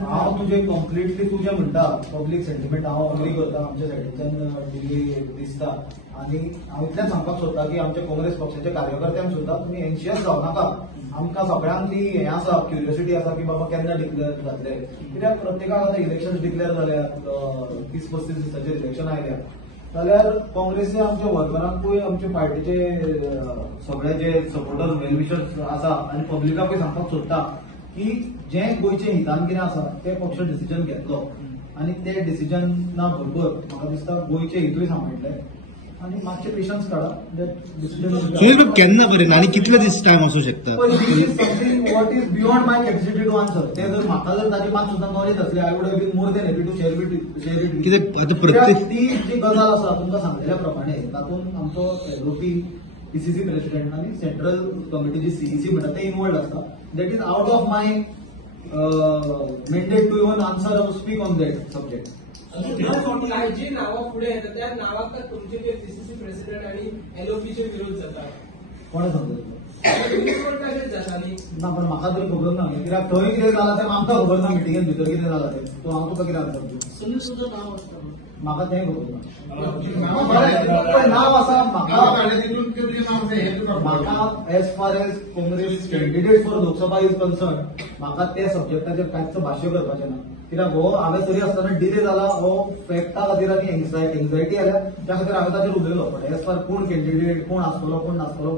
हांव तुजें कंप्लिटली तूं जें म्हणटा पब्लीक सेंटिमेंट हांव अग्री करता, आमच्या सायडीच्यान डिले दिसता आनी हांव इतलेंच सांगपाक सोदतां की आमच्या काँग्रेस पक्षाच्या कार्यकर्त्यांक सुद्दां तुमी एन्शियस जावनाका. आमकां सगळ्यांक ती हें आसा, क्युरियोसिटी आसा की बाबा केन्ना डिक्लेअर जातले, कित्याक प्रत्येकाक आतां इलेक्शन डिक्लेअर जाल्यात, 30-35 दिसांचेर इलेक्शन आयल्या जाल्यार काँग्रेसी आमच्या वर्करांकूय आमच्या पार्टीचे सगळे जे सपोर्टर्स वेलविशर्स आसा आनी पब्लिकाकूय सांगपाक सोदता की जें गोंयचे हितान कितें आसा तें पक्ष डिसिजन घेतलो आनी ते डिसिजना बरोबर म्हाका दिसता गोंयचे हितूय सांबाळटले आनी मातशे पेशन्स काडा. सुनील केन्ना पर्यंत आनी कितले दीस टायम आसूं शकता? What is beyond my capacity to answer. ते जर म्हाका जर ताची मात सुद्दां नॉलेज आसली I would have been more than happy to share it. कितें आता प्रत्येक ती जी गजाल आसा तुमकां सांगलेल्या प्रमाणे तातूंत आमचो एलओपी पीसीसी प्रेसिडेंट आनी सेंट्रल कमिटी जी सीईसी म्हणटा ते इन्वॉल्ड आसता. That is out of my mandate to even answer or speak on that subject. जी नावं पुढे येतात त्या नावात तुमचे जे पीसीसी प्रेसिडेंट आणि एलओपीचे विरोध जातात. कोणे सांगता जाताली ना, पण म्हाका तरी खबर ना कित्याक थंय कितें जालां तें आमकां खबर ना. मिटिंगेन भितर कितें जालां तें सो हांव तुका कितें आन्सर दिवं. सुनील तुझं नाव असतं म्हाका तेंय खबर ना. नाव आसा म्हाका as far as Congress candidate for Lok Sabha is concern म्हाका त्या सब्जेक्टाचेर कांयच भाश्य करपाचें ना. कित्याक हो हांवें तरी आसतना डिले जाला हो फॅक्टा खातीर आनी एंग्जायटी आल्या त्या खातीर हांवें ताचेर उलयलो. बट एज फार कोण कॅन्डिडेट कोण आसतलो कोण नासतलो